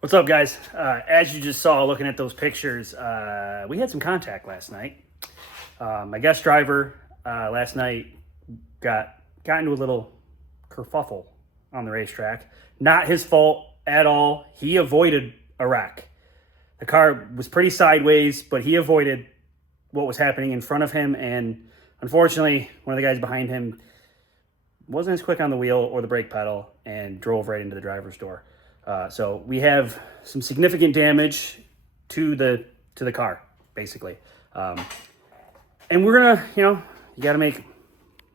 What's up, guys? As you just saw looking at those pictures, we had some contact last night. My guest driver last night got into a little kerfuffle on the racetrack. Not his fault at all. He avoided a wreck. The car was pretty sideways, but he avoided what was happening in front of him. And unfortunately, one of the guys behind him wasn't as quick on the wheel or the brake pedal and drove right into the driver's door. So we have some significant damage to the car, basically. And we're gonna, you got to make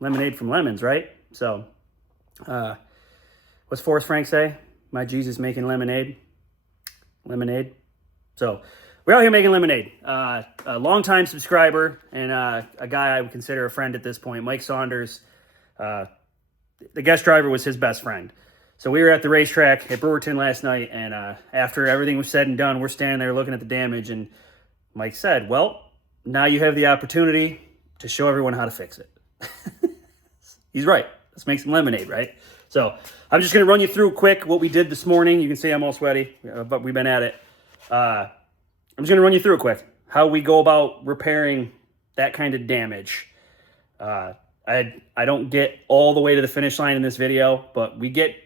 lemonade from lemons, right? So, what's Forrest Frank say? My Jesus making lemonade. So we're out here making lemonade. A longtime subscriber and a guy I would consider a friend at this point, Mike Saunders. The guest driver was his best friend. So we were at the racetrack at Brewerton last night, and after everything was said and done, we're standing there looking at the damage, and Mike said, well, now you have the opportunity to show everyone how to fix it. He's right. Let's make some lemonade, right? So I'm just going to run you through quick what we did this morning. You can see I'm all sweaty, but we've been at it. I'm just going to run you through it quick, how we go about repairing that kind of damage. I don't get all the way to the finish line in this video, but we get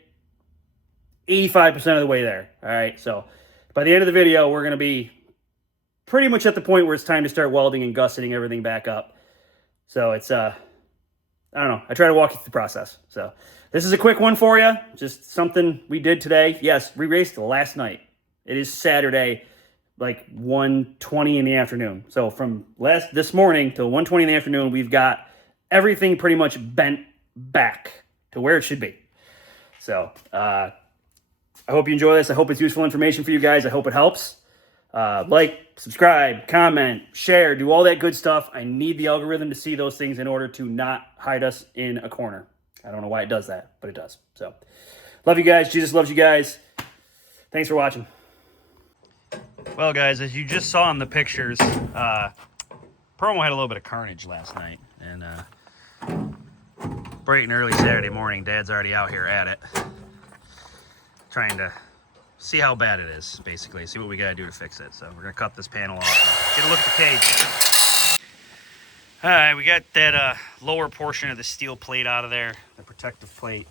85% of the way there. All right. So by the end of the video, we're going to be pretty much at the point where it's time to start welding and gusseting everything back up. So it's, I don't know. I try to walk you through the process. So this is a quick one for you. Just something we did today. Yes, we raced last night. It is Saturday, like 1:20 in the afternoon. So from this morning till 1:20 in the afternoon, we've got everything pretty much bent back to where it should be. So, I hope you enjoy this. I hope it's useful information for you guys. I hope it helps. Like, subscribe, comment, share, do all that good stuff. I need the algorithm to see those things in order to not hide us in a corner. I don't know why it does that, but it does. So, love you guys. Jesus loves you guys. Thanks for watching. Well, guys, as you just saw in the pictures, promo had a little bit of carnage last night. And bright and early Saturday morning, Dad's already out here at it, trying to see how bad it is, basically, see what we gotta do to fix it. So we're gonna cut this panel off, get a look at the cage. All right, we got that lower portion of the steel plate out of there, the protective plate.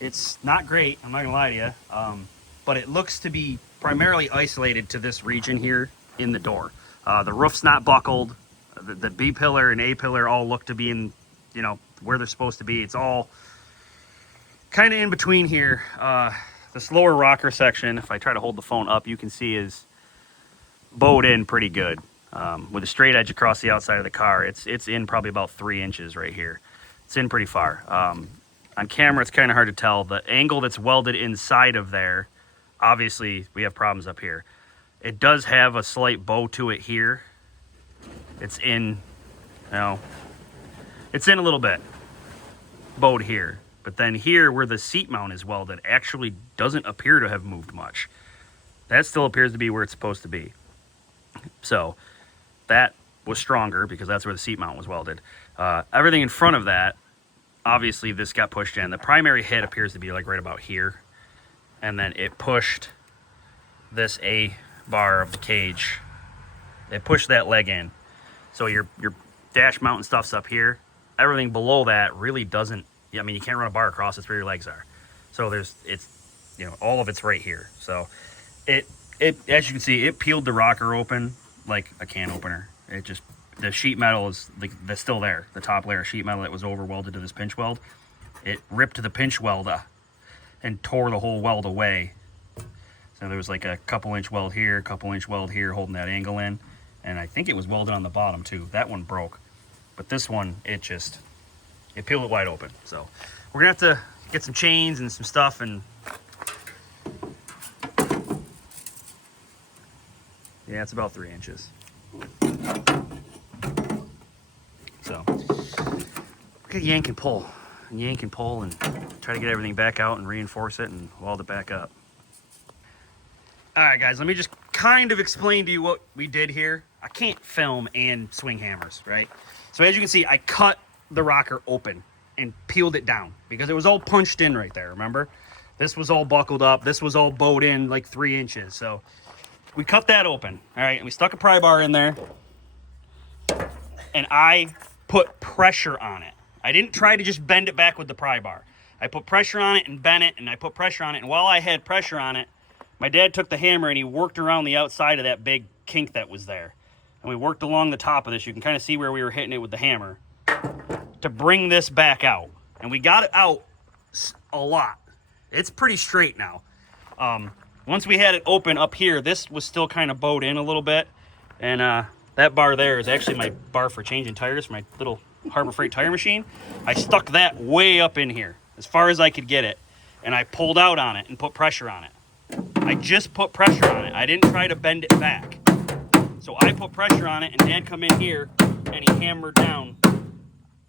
It's not great, I'm not gonna lie to you, but it looks to be primarily isolated to this region here in the door. The roof's not buckled. The B pillar and A pillar all look to be in, where they're supposed to be. It's all kind of in between here. This lower rocker section, if I try to hold the phone up, you can see is bowed in pretty good. With a straight edge across the outside of the car, it's in probably about 3 inches right here. It's in pretty far. On camera, it's kind of hard to tell. The angle that's welded inside of there, obviously, we have problems up here. It does have a slight bow to it here. It's in, it's in a little bit, bowed here. But then here, where the seat mount is welded, actually doesn't appear to have moved much. That still appears to be where it's supposed to be. So that was stronger because that's where the seat mount was welded. Everything in front of that, obviously this got pushed in. The primary hit appears to be like right about here. And then it pushed this A bar of the cage. It pushed that leg in. So your dash mount and stuff's up here. Everything below that really doesn't, you can't run a bar across. It's where your legs are. So all of it's right here. So it as you can see, it peeled the rocker open like a can opener. The sheet metal is that's still there. The top layer of sheet metal that was over welded to this pinch weld. It ripped the pinch weld and tore the whole weld away. So there was like a couple inch weld here, couple inch weld here holding that angle in. And I think it was welded on the bottom too. That one broke. But this one, it peeled it wide open. So we're gonna have to get some chains and some stuff, and yeah, it's about 3 inches. So we're gonna yank and pull and try to get everything back out and reinforce it and weld it back up. All right, guys, let me just kind of explain to you what we did here. I can't film and swing hammers, right? So as you can see, I cut the rocker open and peeled it down because it was all punched in right there, remember? This was all buckled up. This was all bowed in like 3 inches. So we cut that open, all right, and we stuck a pry bar in there, and I put pressure on it. I didn't try to just bend it back with the pry bar. I put pressure on it and bent it, and I put pressure on it, and while I had pressure on it, my dad took the hammer and he worked around the outside of that big kink that was there. And we worked along the top of this. You can kind of see where we were hitting it with the hammer to bring this back out. And we got it out a lot. It's pretty straight now. Once we had it open up here, this was still kind of bowed in a little bit. And that bar there is actually my bar for changing tires for my little Harbor Freight tire machine. I stuck that way up in here, as far as I could get it. And I pulled out on it and put pressure on it. I just put pressure on it. I didn't try to bend it back. So I put pressure on it, and Dad come in here, and he hammered down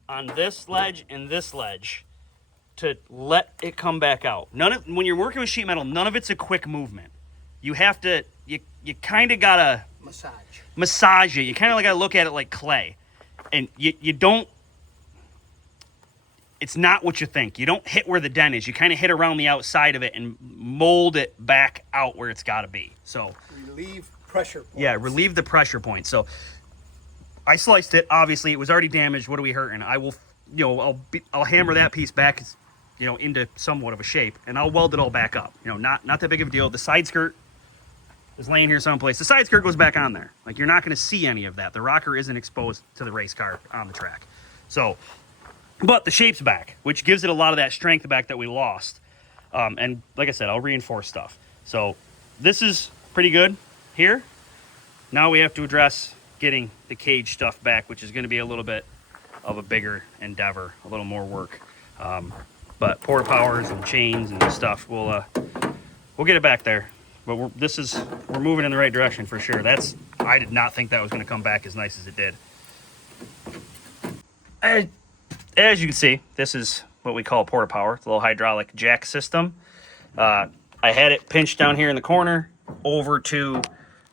on this ledge and this ledge to let it come back out. When you're working with sheet metal, none of it's a quick movement. You have to, you kind of gotta massage it. You kind of gotta look at it like clay, and you don't. It's not what you think. You don't hit where the dent is. You kind of hit around the outside of it and mold it back out where it's got to be. So relieve pressure points. Yeah, relieve the pressure point. So I sliced it. Obviously, it was already damaged. What are we hurting? I will, I'll hammer that piece back, into somewhat of a shape, and I'll weld it all back up. Not that big of a deal. The side skirt is laying here someplace. The side skirt goes back on there. Like, you're not going to see any of that. The rocker isn't exposed to the race car on the track. So, but the shape's back, which gives it a lot of that strength back that we lost. And like I said, I'll reinforce stuff. So this is pretty good here. Now we have to address getting the cage stuff back, which is going to be a little bit of a bigger endeavor, a little more work. But porta powers and chains and stuff, we'll get it back there. But we're moving in the right direction for sure. I did not think that was going to come back as nice as it did. As you can see, this is what we call porta power. It's a little hydraulic jack system. I had it pinched down here in the corner over to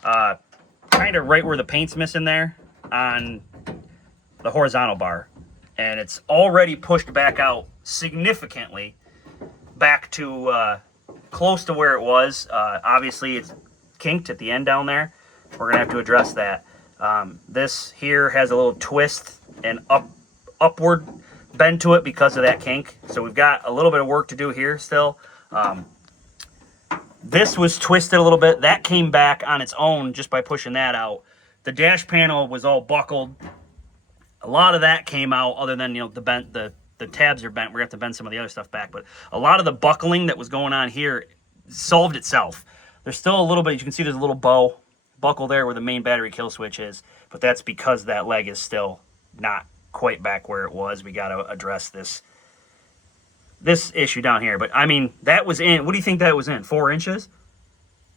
kind of right where the paint's missing there on the horizontal bar. And it's already pushed back out significantly back to close to where it was. Obviously, it's kinked at the end down there. We're going to have to address that. This here has a little twist and upward bend to it because of that kink. So we've got a little bit of work to do here still. This was twisted a little bit. That came back on its own just by pushing that out. The dash panel was all buckled. A lot of that came out, other than the tabs are bent. We're gonna have to bend some of the other stuff back, but a lot of the buckling that was going on here solved itself. There's still a little bit. You can see there's a little buckle there where the main battery kill switch is, but that's because that leg is still not quite back where it was. We got to address this issue down here. But I mean, that was in, what do you think that was in? 4 inches?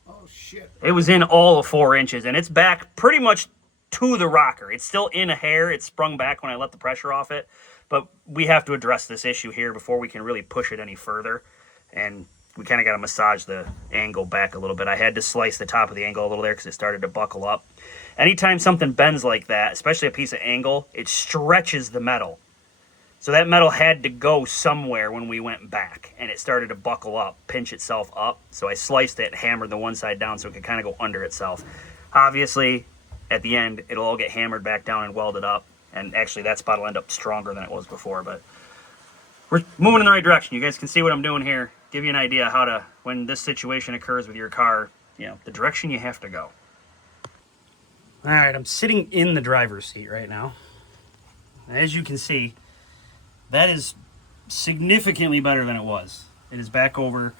Oh shit. It was in all of 4 inches, and it's back pretty much to the rocker. It's still in a hair. It sprung back when I let the pressure off it, but we have to address this issue here before we can really push it any further. And we kind of got to massage the angle back a little bit. I had to slice the top of the angle a little there because it started to buckle up. Anytime something bends like that, especially a piece of angle, it stretches the metal. So that metal had to go somewhere when we went back, and it started to buckle up, pinch itself up. So I sliced it, hammered the one side down so it could kind of go under itself. Obviously, at the end, it'll all get hammered back down and welded up. And actually, that spot will end up stronger than it was before. But we're moving in the right direction. You guys can see what I'm doing here. Give you an idea how to, when this situation occurs with your car, the direction you have to go. All right, I'm sitting in the driver's seat right now. As you can see, that is significantly better than it was. It is back over.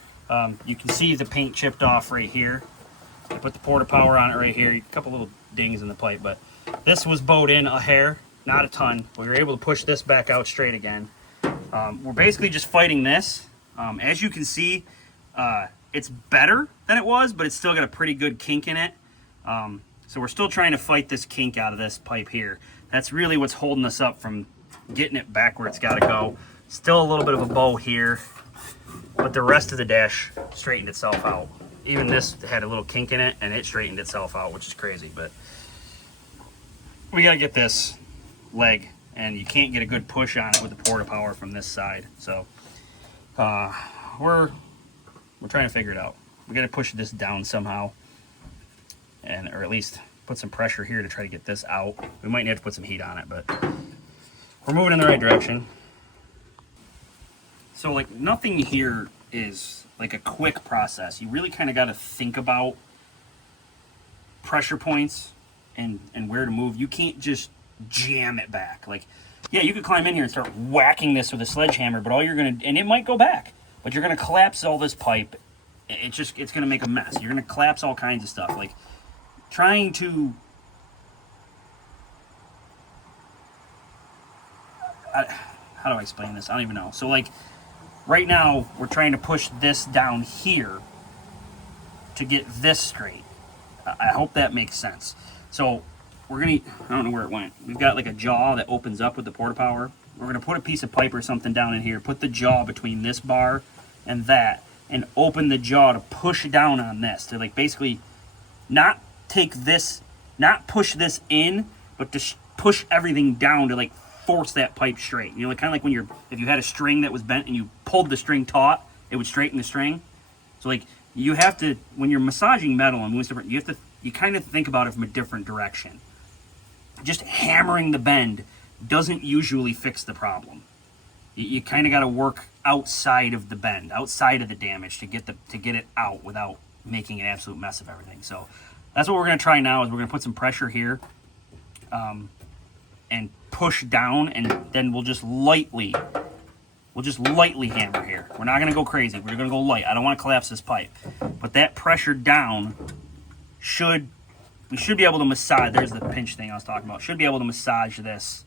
You can see the paint chipped off right here. I put the porta power on it right here. A couple little dings in the pipe, but this was bowed in a hair, not a ton. We were able to push this back out straight again. We're basically just fighting this. As you can see, it's better than it was, but it's still got a pretty good kink in it. So we're still trying to fight this kink out of this pipe here. That's really what's holding us up from getting it back where it's got to go. Still a little bit of a bow here, but the rest of the dash straightened itself out. Even this had a little kink in it, and it straightened itself out, which is crazy. But we got to get this leg, and you can't get a good push on it with the porta power from this side. So we're We're trying to figure it out. We got to push this down somehow, or at least put some pressure here to try to get this out. We might have to put some heat on it, but we're moving in the right direction. So like nothing here is like a quick process. You really kind of got to think about pressure points and where to move. You can't just jam it back. Like, yeah, you could climb in here and start whacking this with a sledgehammer, but all you're gonna, and it might go back, but you're gonna collapse all this pipe. It's gonna make a mess. You're gonna collapse all kinds of stuff. Like trying to, how do I explain this? I don't even know. So like right now we're trying to push this down here to get this straight. I hope that makes sense. So we're gonna, I don't know where it went. We've got like a jaw that opens up with the porta power. We're gonna put a piece of pipe or something down in here, put the jaw between this bar and that, and open the jaw to push down on this. To like basically not take this, not push this in, but to push everything down to like force that pipe straight. You know, like kind of like when if you had a string that was bent and you pulled the string taut, it would straighten the string. So like you have to, when you're massaging metal and moving stuff, you kind of think about it from a different direction. Just hammering the bend doesn't usually fix the problem. You kind of got to work outside of the bend, outside of the damage to get it out without making an absolute mess of everything. So that's what we're going to try now. Is we're going to put some pressure here, and push down, and then we'll just lightly hammer here. We're not going to go crazy. We're going to go light. I don't want to collapse this pipe, but that pressure down we should be able to massage. There's the pinch thing I was talking about. Should be able to massage this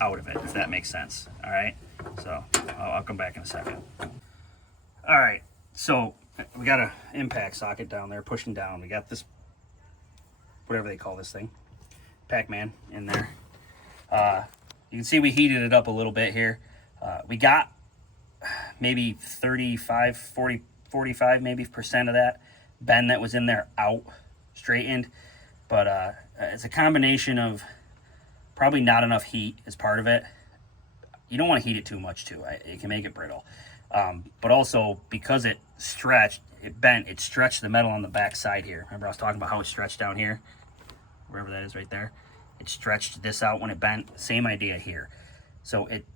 out of it, if that makes sense. All right. So I'll come back in a second. All right. So we got an impact socket down there pushing down. We got this, whatever they call this thing, Pac-Man in there. You can see we heated it up a little bit here. We got maybe 35, 40, 45 maybe percent of that bend that was in there out, straightened. But it's a combination of probably not enough heat as part of it. You don't want to heat it too much too. It can make it brittle. But also because it stretched, it bent, it stretched the metal on the back side here. Remember I was talking about how it stretched down here? Wherever that is right there. It stretched this out when it bent. Same idea here. So it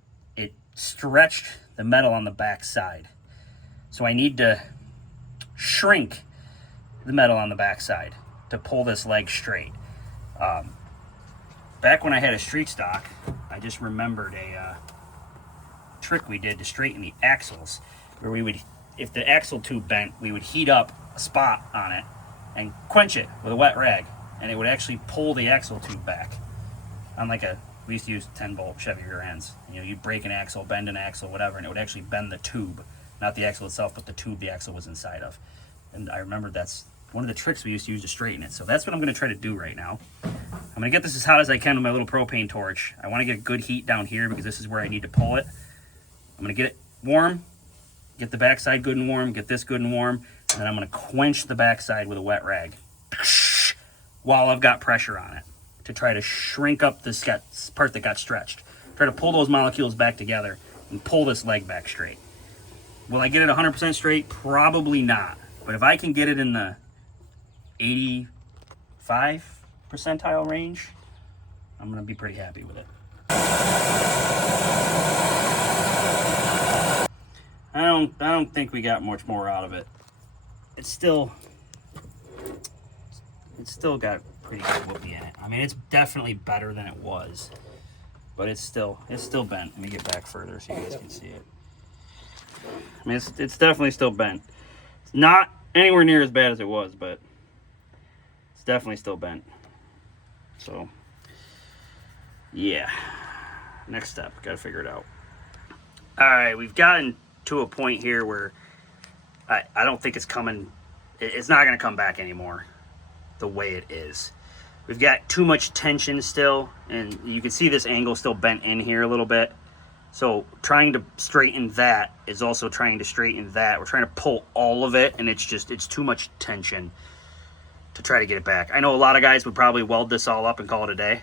stretched the metal on the back side. So I need to shrink the metal on the back side to pull this leg straight. Back when I had a street stock, I just remembered a trick we did to straighten the axles, where we would, if the axle tube bent, we would heat up a spot on it and quench it with a wet rag, and it would actually pull the axle tube back. On like we used to use 10-bolt Chevy rear ends. You know, you'd break an axle, bend an axle, whatever, and it would actually bend the tube, not the axle itself, but the tube the axle was inside of. And I remember that's one of the tricks we used to use to straighten it. So that's what I'm going to try to do right now. I'm going to get this as hot as I can with my little propane torch. I want to get a good heat down here because this is where I need to pull it. I'm going to get it warm, get the backside good and warm, get this good and warm, and then I'm going to quench the backside with a wet rag while I've got pressure on it to try to shrink up this part that got stretched. Try to pull those molecules back together and pull this leg back straight. Will I get it 100% straight? Probably not. But if I can get it in the 85 percentile range, I'm going to be pretty happy with it. I don't think we got much more out of it. It's still got pretty good whoopee in it. I mean, it's definitely better than it was, but it's still bent. Let me get back further so you guys can see it. I mean, it's definitely still bent. It's not anywhere near as bad as it was, but it's definitely still bent. So, yeah. Next step, got to figure it out. All right, we've gotten to a point here where I don't think it's coming. It's not going to come back anymore the way it is. We've got too much tension still, and you can see this angle still bent in here a little bit. So trying to straighten that is also trying to straighten that. We're trying to pull all of it, and it's too much tension to try to get it back. I know a lot of guys would probably weld this all up and call it a day.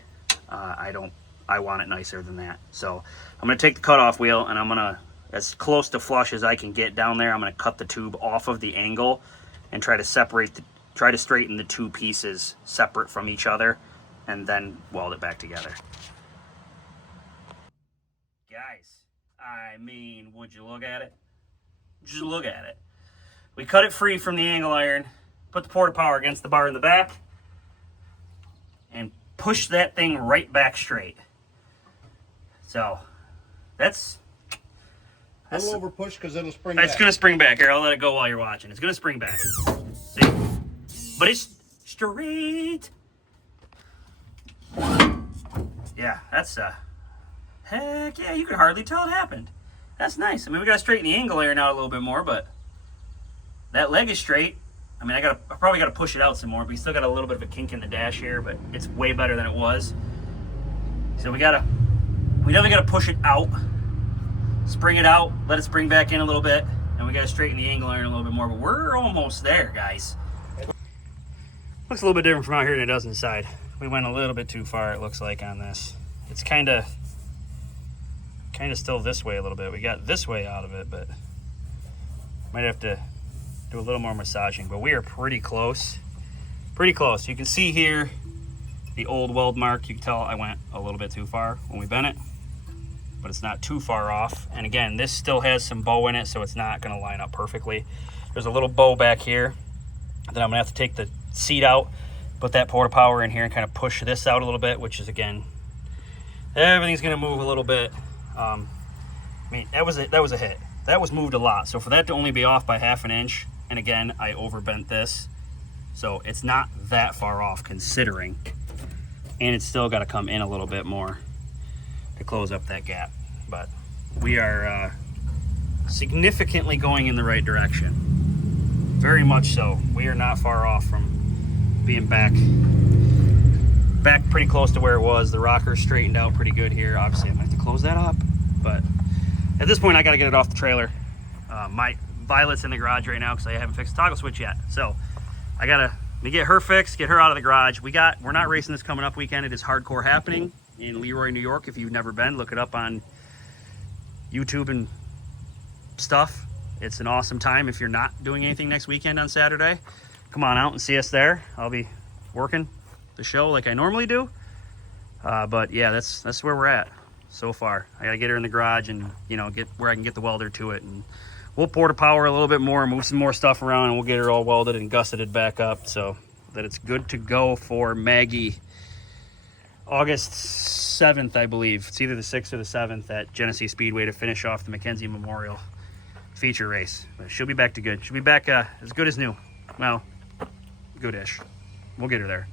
I don't. I want it nicer than that. So I'm going to take the cutoff wheel, and I'm going to, as close to flush as I can get down there. I'm going to cut the tube off of the angle and try to straighten the two pieces separate from each other and then weld it back together. Guys, I mean, would you look at it? Just look at it. We cut it free from the angle iron, put the port of power against the bar in the back, and push that thing right back straight. So that's A little over push because it'll spring it's back. going to spring back. Here, I'll let it go while you're watching. It's going to spring back. See? But it's straight. Yeah, that's heck yeah, you could hardly tell it happened. That's nice. I mean, we got to straighten the angle iron out a little bit more, but that leg is straight. I mean, I probably got to push it out some more, but we still got a little bit of a kink in the dash here, but it's way better than it was. So we definitely got to push it out, spring it out, let it spring back in a little bit, and we got to straighten the angle iron a little bit more, but we're almost there, guys. Looks a little bit different from out here than it does inside. We went a little bit too far, it looks like, on this. It's kind of still this way a little bit. We got this way out of it, but might have to do a little more massaging, but we are pretty close. Pretty close. You can see here the old weld mark. You can tell I went a little bit too far when we bent it, but it's not too far off. And again, this still has some bow in it, so it's not going to line up perfectly. There's a little bow back here that I'm going to have to take the seat out, put that port of power in here, and kind of push this out a little bit, which is, again, everything's going to move a little bit. I mean, that was a hit. That was moved a lot. So for that to only be off by 1/2 inch, and again, I overbent this, so it's not that far off considering, and it's still got to come in a little bit more to close up that gap. But we are significantly going in the right direction. Very much so. We are not far off from being back pretty close to where it was. The rocker's straightened out pretty good here. Obviously, I'm going to have to close that up, but at this point, I got to get it off the trailer. My Violet's in the garage right now because I haven't fixed the toggle switch yet. So I got to get her fixed, get her out of the garage. We're not racing this coming up weekend. It is Hardcore Happening in Leroy, New York. If you've never been, look it up on YouTube and stuff. It's an awesome time. If you're not doing anything next weekend on Saturday, come on out and see us there. I'll be working the show like I normally do. But yeah, that's where we're at so far. I gotta get her in the garage and, you know, get where I can get the welder to it, and we'll port of power a little bit more, move some more stuff around, and we'll get her all welded and gusseted back up so that it's good to go for Maggie. August 7th, I believe. It's either the 6th or the 7th at Genesee Speedway to finish off the Mackenzie Memorial feature race. But she'll be back to good. She'll be back as good as new. Well, good-ish. We'll get her there.